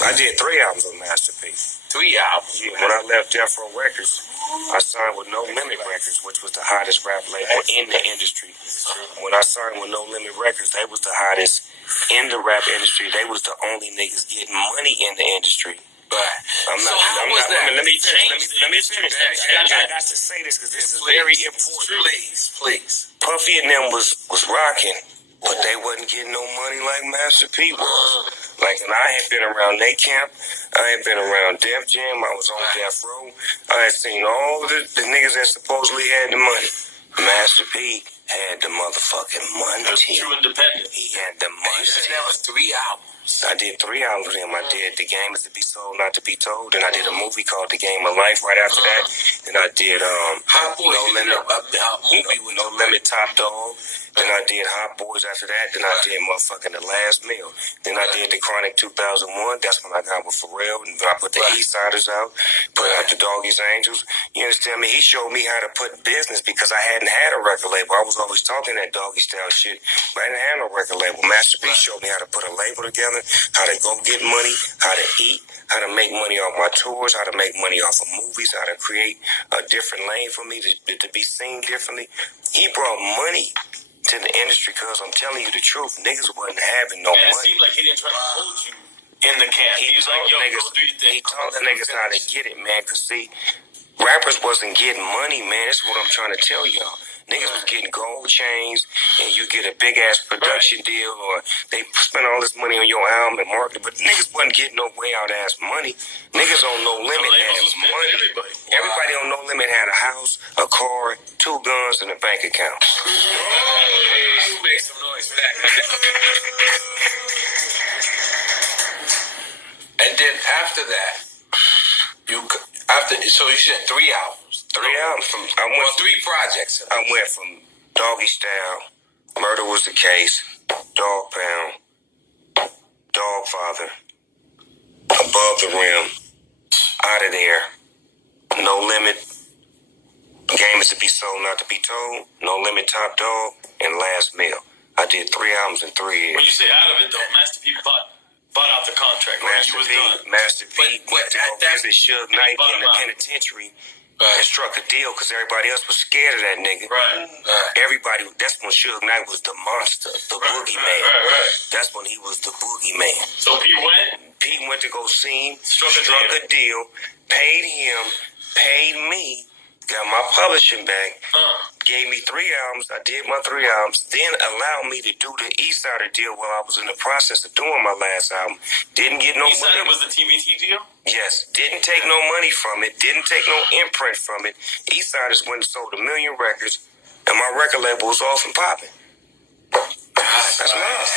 I did 3 albums with Master P. 3 albums? Yeah, when I left Death Row Records, I signed with No Limit Records, which was the hottest rap label in the industry. When I signed with No Limit Records, they was the hottest in the rap industry. They was the only niggas getting money in the industry. Right. Let me finish. I got to say this because this is very important. Please. Puffy and them was rocking, but they wasn't getting no money like Master P was. Like, and I had been around they camp. I had been around Def Jam. I was on Death Row. I had seen all the niggas that supposedly had the money. Master P had the motherfucking money. True independent. He had the money. You said that was 3 albums. I did 3 albums with him. I did The Game Is to Be Sold, Not to Be Told. Then I did a movie called The Game of Life right after that. Then I did Hot Boys, No Limit Top Dog. Then I did Hot Boys after that. Then I did motherfucking The Last Meal. Then I did The Chronic 2001. That's when I got with Pharrell. And I put the Eastsiders out. Put out the Doggy's Angels. You understand me? He showed me how to put business because I hadn't had a record label. I was always talking that doggy style shit, but I didn't have no record label. Master P showed me how to put a label together, how to go get money, how to eat, how to make money off my tours, how to make money off of movies, how to create a different lane for me to be seen differently. He brought money to the industry because I'm telling you the truth, niggas wasn't having no money. It seemed like he didn't try to hold you in the camp. He was like, yo, go do your thing. He taught the niggas how to get it, man, because see, rappers wasn't getting money, man. That's what I'm trying to tell y'all. Niggas was getting gold chains, and you get a big-ass production deal, or they spend all this money on your album and marketing, but niggas wasn't getting no way-out-ass money. Niggas on No Limit had money. Everybody on No Limit had a house, a car, 2 guns, and a bank account. Make some noise for that. And then after that, so you said 3 albums. 3 albums. 3 projects. I went from Doggy Style, Murder Was the Case, Dog Pound, Dog Father, Above the Rim, Out of There, No Limit, Game Is to Be Sold, Not to Be Told, No Limit Top Dog, and Last Meal. I did 3 albums in 3 years. When you say out of it though, Master P bought out the contract. Master P went to go visit Suge Knight in the penitentiary and struck a deal because everybody else was scared of that nigga. Everybody, that's when Suge Knight was the monster, the boogeyman. That's when he was the boogeyman. So P went to go see him, struck a deal, paid him, paid me, got my publishing back, gave me 3 albums. I did my 3 albums, then allowed me to do the Eastsider deal while I was in the process of doing my last album. Didn't get no money. Eastsider was the TVT deal? Yes. Didn't take no money from it. Didn't take no imprint from it. Eastsiders went and sold 1 million records, and my record label was off and popping. That's nice.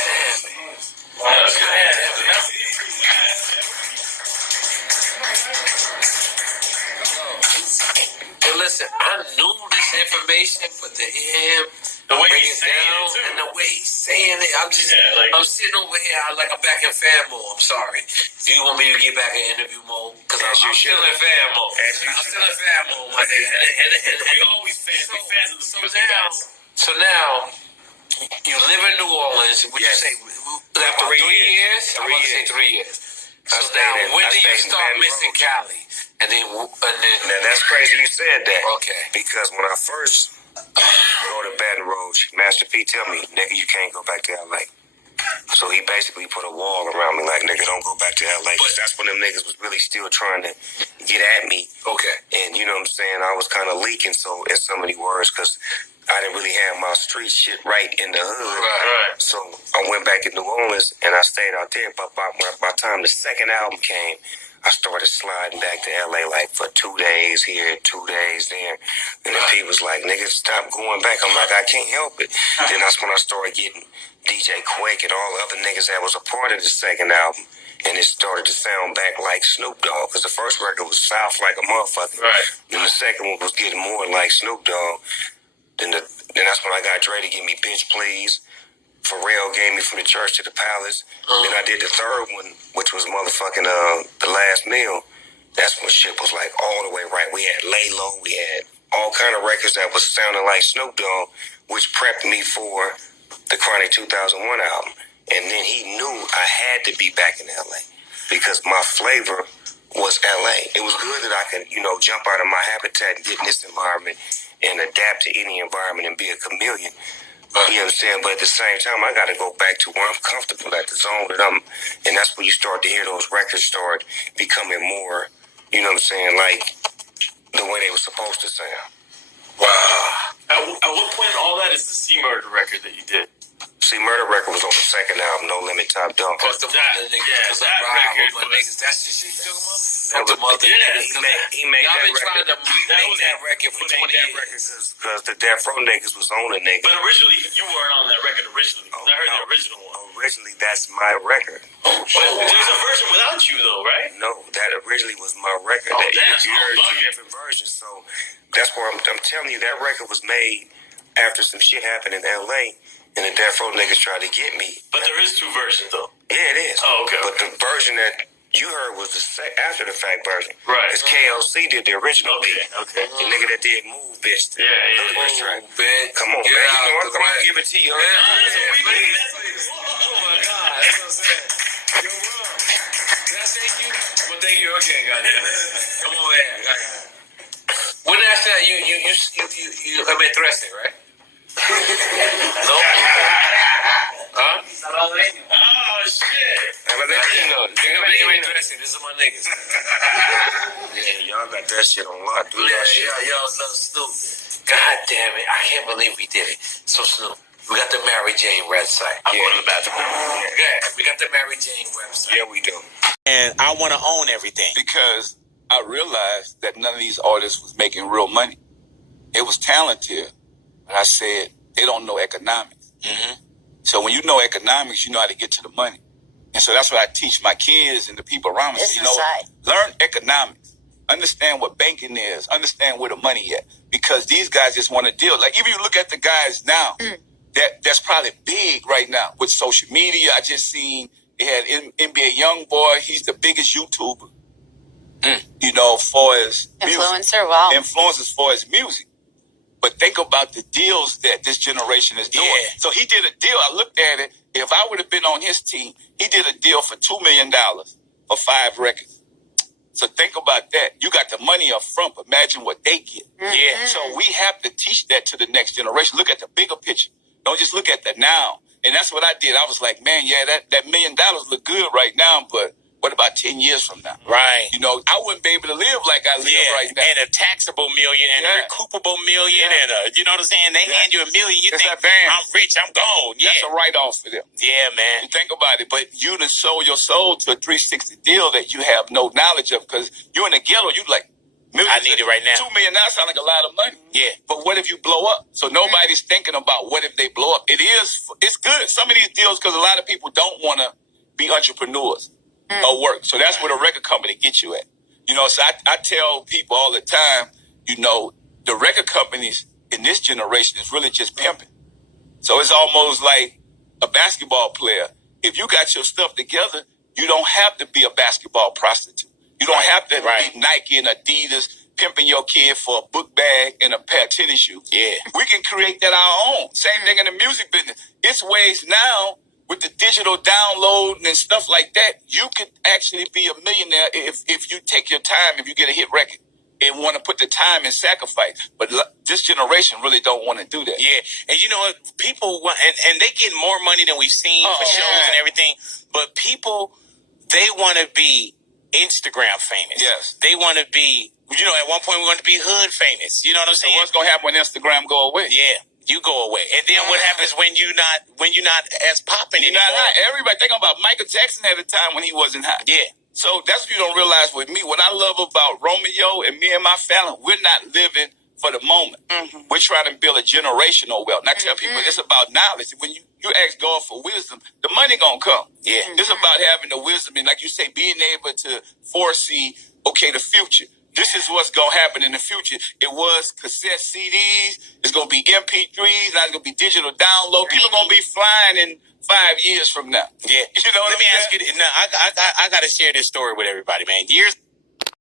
But listen, I knew this information, but to hear him the way he's saying it too, and the way he's saying it, I'm sitting over here like I'm back in fan mode. I'm sorry. Do you want me to get back in interview mode? Because I'm still in fan mode. I'm still in fan mode, my nigga. And we always fans. We fans of the music guys. So now, you live in New Orleans. Would you say after 3 years? 3 years. 3 years. So now, when do you start missing Cali? And then now that's crazy you said that. Okay. Because when I first go to Baton Rouge, Master P tell me, nigga, you can't go back to LA. So he basically put a wall around me, like, nigga, don't go back to LA. But that's when them niggas was really still trying to get at me. Okay. And you know what I'm saying? I was kind of leaking, so in so many words, because I didn't really have my street shit right in the hood. Right. So I went back in New Orleans, and I stayed out there. But by the time the second album came, I started sliding back to LA like for 2 days here, 2 days there. And then P was like, nigga, stop going back. I'm like, I can't help it. Then that's when I started getting DJ Quake and all the other niggas that was a part of the second album. And it started to sound back like Snoop Dogg. Because the first record was South like a motherfucker. Right. Then the second one was getting more like Snoop Dogg. Then that's when I got Dre to give me Bitch Please. Pharrell gave me From the Church to the Palace. Then I did the third one, which was motherfucking The Last Meal. That's when shit was like all the way right. We had Lay Low, we had all kind of records that was sounding like Snoop Dogg, which prepped me for the Chronic 2001 album. And then he knew I had to be back in LA because my flavor was LA. It was good that I could, jump out of my habitat and get in this environment and adapt to any environment and be a chameleon. You know what I'm saying? But at the same time, I got to go back to where I'm comfortable at, the zone that I'm, and that's when you start to hear those records start becoming more, you know what I'm saying, like the way they were supposed to sound. Wow. At what point in all that is the C Murder record that you did? See, Murder record was on the second album, No Limit Top Dog. That's the mother niggas. That record with my niggas. That's the shit you talking about? That's the mother niggas. He made Y'all that been record. trying to remake that record for 20 years. Because the Death Row niggas was on the nigga. But originally, you weren't on that record originally. I heard the original one. Originally, that's my record. But there's a version without you, though, right? No, that originally was my record. Oh, that damn. you heard two different versions. So that's where I'm telling you, that record was made after some shit happened in L.A., and the Death Row niggas tried to get me. But there is two versions, though. Yeah, it is. Oh, okay. But the version that you heard was the after the fact version. Right. Because KLC did the original beat. Okay. The nigga that did Move, bitch. Yeah. Track. Bitch. Come on, man. I'm going to give it to you. Oh, my God. That's what I'm saying. Yo, bro. Can I thank you? Well, thank you again, goddamn. Come on, man. When I said you I mean, Threshing, right? No? Huh? Oh, shit. This is my niggas. Yeah, y'all got that shit on lock. Do that shit. Yo, no, Snoop. God damn it. I can't believe we did it. So, Snoop, we got the Mary Jane website. I'm going to the bathroom. Yeah, we got the Mary Jane website. Yeah, we do. And I want to own everything. Because I realized that none of these artists was making real money. It was talented, but I said, they don't know economics. Mm-hmm. So when you know economics, you know how to get to the money. And so that's what I teach my kids and the people around me. Learn economics. Understand what banking is. Understand where the money at. Because these guys just want to deal. Like, even you look at the guys now, that's probably big right now with social media. I just seen they had NBA Youngboy. He's the biggest YouTuber. For his influencer. Wow. Influencers as far as music. But think about the deals that this generation is doing. Yeah. So he did a deal. I looked at it. If I would have been on his team, he did a deal for $2 million for 5 records. So think about that. You got the money up front, but imagine what they get. Yeah. So we have to teach that to the next generation. Look at the bigger picture. Don't just look at the now. And that's what I did. I was like, man, that $1 million look good right now, but what about 10 years from now? Right. I wouldn't be able to live like I live right now. And a taxable million and a recoupable million and you know what I'm saying? They hand you $1 million, you think, I'm rich, I'm gone. Yeah. That's a write-off for them. Yeah, man. You think about it, but you done sold your soul to a 360 deal that you have no knowledge of because you in the ghetto, you like, I need it right now. $2 million now sound like a lot of money. Yeah. But what if you blow up? So nobody's thinking about what if they blow up. It's good. Some of these deals, because a lot of people don't want to be entrepreneurs or work. So that's where the record company gets you at. So I tell people all the time, the record companies in this generation is really just pimping. So it's almost like a basketball player. If you got your stuff together, you don't have to be a basketball prostitute. You don't have to be Nike and Adidas pimping your kid for a book bag and a pair of tennis shoes. Yeah. We can create that our own. Same thing in the music business. It's ways now with the digital download and stuff like that, you could actually be a millionaire if you take your time, if you get a hit record and want to put the time and sacrifice. But this generation really don't want to do that. Yeah. And you know what? People want, and they get more money than we've seen for shows and everything. But people, they want to be Instagram famous. Yes. They want to be, at one point we want to be hood famous. You know what I'm saying? So what's going to happen when Instagram go away? Yeah. You go away. And then what happens when you're not as popping anymore? Not hot. Everybody think about Michael Jackson at a time when he wasn't hot. Yeah. So that's what you don't realize with me. What I love about Romeo and me and my family, we're not living for the moment. Mm-hmm. We're trying to build a generational wealth. And I tell people it's about knowledge. When you ask God for wisdom, the money gonna come. Yeah. It's about having the wisdom and, like you say, being able to foresee, the future. This is what's going to happen in the future. It was cassette CDs. It's going to be MP3s. Now it's going to be digital download. People are going to be flying in 5 years from now. Yeah. Let me ask you this. Now, I got to share this story with everybody, man. Years